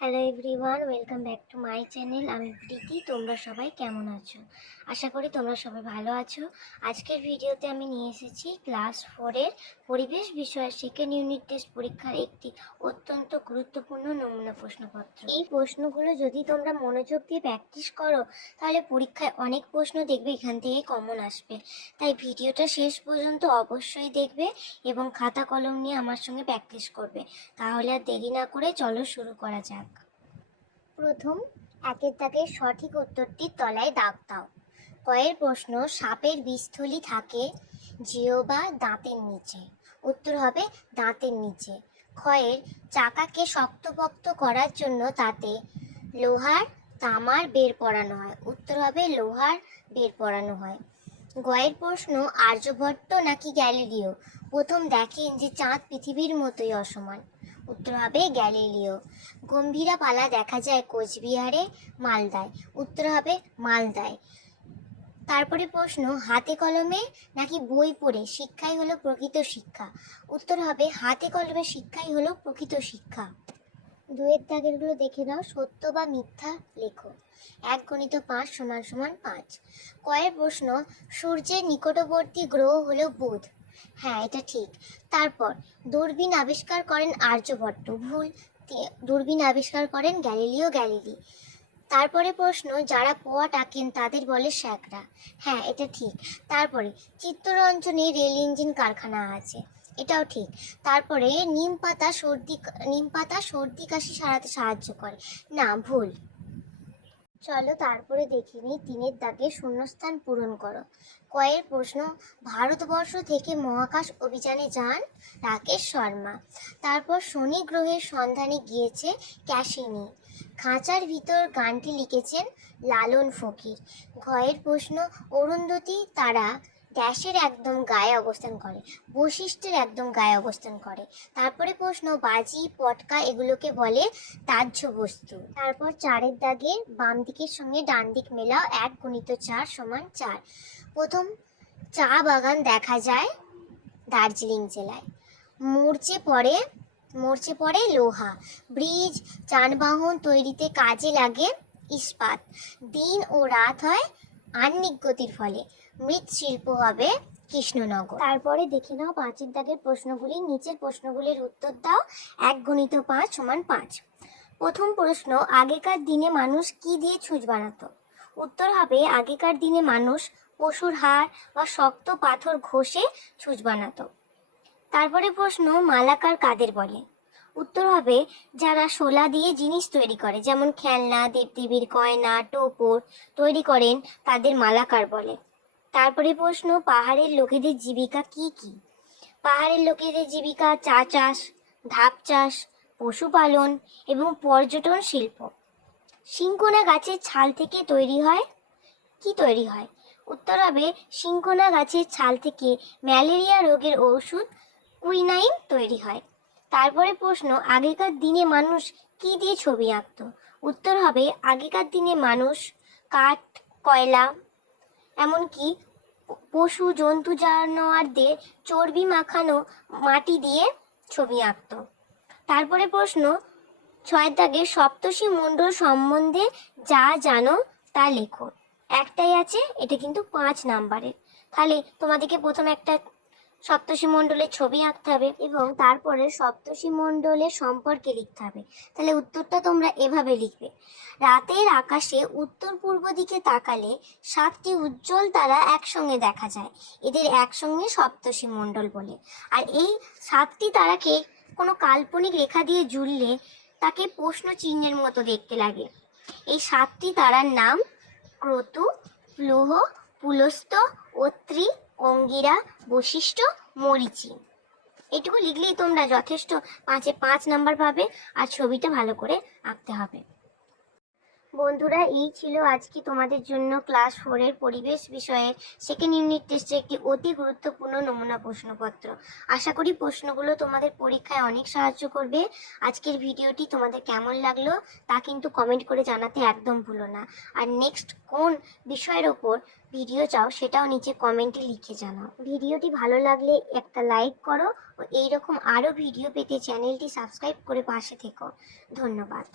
Hello everyone, welcome back to my channel. আমি প্রীতি। তোমরা সবাই কেমন আছো? আশা করি তোমরা সবাই ভালো আছো। আজকের ভিডিওতে আমি নিয়ে এসেছি ক্লাস 4-এর পরিবেশ বিষয়ের সেকেন্ড ইউনিট টেস্ট পরীক্ষার একটি অত্যন্ত গুরুত্বপূর্ণ নমুনা প্রশ্নপত্র। এই প্রশ্নগুলো যদি তোমরা মনোযোগ দিয়ে প্র্যাকটিস করো তাহলে পরীক্ষায় অনেক প্রশ্ন দেখবে এখান থেকে কমন আসবে। তাই ভিডিওটা শেষ পর্যন্ত অবশ্যই দেখবে এবং খাতা কলম নিয়ে আমার সঙ্গে প্র্যাকটিস করবে। তাহলে আর দেরি না করে চলো শুরু করা যাক। প্রথম, একের দাগের সঠিক উত্তরটির তলায় দাগ দাও। কয়ের প্রশ্ন, সাপের বিষথলি থাকে জিহ্বা দাঁতের নিচে। উত্তর হবে দাঁতের নিচে। ক্ষয়ের, চাকাকে শক্তপোক্ত করার জন্য তাতে লোহার তামার বের পড়ানো হয়। উত্তর হবে লোহার বের পড়ানো হয়। গয়ের প্রশ্ন, আর্যভট্ট নাকি গ্যালিলিও প্রথম দেখেন যে চাঁদ পৃথিবীর মতোই অসমান। উত্তর হবে গ্যালিলিও। গম্ভীরা পালা দেখা যায় কোচবিহারে মালদায়। উত্তর হবে মালদায়। তারপরে প্রশ্ন, হাতে কলমে নাকি বই পড়ে শিক্ষাই হলো প্রকৃত শিক্ষা। উত্তর হবে হাতে কলমে শিক্ষাই হলো প্রকৃত শিক্ষা। দুয়ের দাগেরগুলো দেখে নাও। সত্য বা মিথ্যা লেখো। 1 × 5 = 5। কয়ের প্রশ্ন, সূর্যের নিকটবর্তী গ্রহ হলো বুধ। হ্যাঁ, এটা ঠিক। তারপর, দূরবীন আবিষ্কার করেন আর্যভট্ট। ভুল। দূরবীন আবিষ্কার করেন গ্যালিলিও গ্যালিলি। তারপরে প্রশ্ন, যারা পোয়া টাকেন তাদের বলে শ্যাকরা। হ্যাঁ, এটা ঠিক। তারপরে, চিত্তরঞ্জনে রেল ইঞ্জিন কারখানা আছে। এটাও ঠিক। তারপরে, নিম পাতা সর্দি কাশি সারাতে সাহায্য করে। না, ভুল। চলো তারপরে দেখে নিই। 3-এর দাগে শূন্যস্থান পূরণ করো। কয়ের প্রশ্ন, ভারতবর্ষ থেকে মহাকাশ অভিযানে যান রাকেশ শর্মা। তারপর, শনি গ্রহের সন্ধানে গিয়েছে ক্যাসিনি। খাঁচার ভিতর গানটি লিখেছেন লালন ফকির। ঘয়ের প্রশ্ন, অরুন্ধতী তারা ড্যাশের একদম গায়ে অবস্থান করে। বৈশিষ্ট্যের একদম গায়ে অবস্থান করে। তারপরে প্রশ্ন, বাজি পটকা এগুলোকে বলে দাহ্য বস্তু। তারপর 4-এর দাগে বাম দিকের সঙ্গে ডান দিক মেলাও। 1 × 4 = 4। প্রথম, চা বাগান দেখা যায় দার্জিলিং জেলায়। মরচে পড়ে লোহা। ব্রিজ যানবাহন তৈরিতে কাজে লাগে ইস্পাত। দিন ও রাত হয় আহ্নিক গতির ফলে। মৃৎশিল্প হবে কৃষ্ণনগর। তারপরে দেখে নাও 5-এর দাগের প্রশ্নগুলি। নিচের প্রশ্নগুলির উত্তর দাও। 1 × 5 = 5। প্রথম প্রশ্ন, আগেকার দিনে মানুষ কি দিয়ে ছুঁচ বানাতো? উত্তর হবে আগেকার দিনে মানুষ পশুর হাড় বা শক্ত পাথর ঘষে ছুঁচ বানাতো। তারপরে প্রশ্ন, মালাকার কাদের বলে? উত্তর হবে যারা শোলা দিয়ে জিনিস তৈরি করে, যেমন খেলনা, দেবদেবীর গয়না, টোপর তৈরি করেন তাদের মালাকার বলে। তারপরে প্রশ্ন, পাহাড়ের লোকেদের জীবিকা কি কি? পাহাড়ের লোকেদের জীবিকা চা চাষ, ধাপ চাষ, পশুপালন এবং পর্যটন শিল্প। সিংকোনা গাছের ছাল থেকে তৈরি হয় কি তৈরি হয়? উত্তর হবে সিংকোনা গাছের ছাল থেকে ম্যালেরিয়া রোগের ওষুধ কুইনাইন তৈরি হয়। তারপরে প্রশ্ন, আগেকার দিনে মানুষ কি দিয়ে ছবি আঁকতো? উত্তর হবে আগেকার দিনে মানুষ কাঠ, কয়লা, এমনকি পশু জন্তু জানোয়ারদের চর্বি মাখানো মাটি দিয়ে ছবি আঁকতো। তারপরে প্রশ্ন, 6-এর দাগে সপ্তর্ষি মণ্ডল সম্বন্ধে যা জানো তা লেখো। একটাই আছে, এটা কিন্তু 5 নাম্বারের। তাহলে তোমাদেরকে প্রথমে একটা সপ্তর্ষি মণ্ডলের ছবি আঁকতে হবে এবং তারপরে সপ্তর্ষি মণ্ডলের সম্পর্কে লিখতে হবে। তাহলে উত্তরটা তোমরা এভাবে লিখবে। রাতের আকাশে উত্তর পূর্ব দিকে তাকালে 7টি উজ্জ্বল তারা একসঙ্গে দেখা যায়। এদের একসঙ্গে সপ্তর্ষি মণ্ডল বলে। আর এই 7টি তারাকে কোনো কাল্পনিক রেখা দিয়ে জুড়লে তাকে প্রশ্ন চিহ্নের মতো দেখতে লাগে। এই 7টি তারার নাম ক্রতু, প্লুহ, পুলস্ত্য, অত্রি, অঙ্গিরা, বশিষ্ঠ, মরীচি। এটুকু লিখলেই তোমরা যথেষ্ট 5-এ 5 নাম্বার পাবে। আর ছবিটা ভালো করে আঁকতে হবে। বন্ধুরা, এই ছিল আজকে তোমাদের জন্য ক্লাস 4-এর পরিবেশ বিষয়ের সেকেন্ড ইউনিট টেস্টে একটি অতি গুরুত্বপূর্ণ নমুনা প্রশ্নপত্র। আশা করি প্রশ্নগুলো তোমাদের পরীক্ষায় অনেক সাহায্য করবে। আজকের ভিডিওটি তোমাদের কেমন লাগলো তা কিন্তু কমেন্ট করে জানাতে একদম ভুলো না। আর নেক্সট কোন বিষয়ের ওপর ভিডিও চাও সেটাও নিচে কমেন্টে লিখে জানাও। ভিডিওটি ভালো লাগলে একটা লাইক করো ও এইরকম আরও ভিডিও পেতে চ্যানেলটি সাবস্ক্রাইব করে পাশে থেকো। ধন্যবাদ।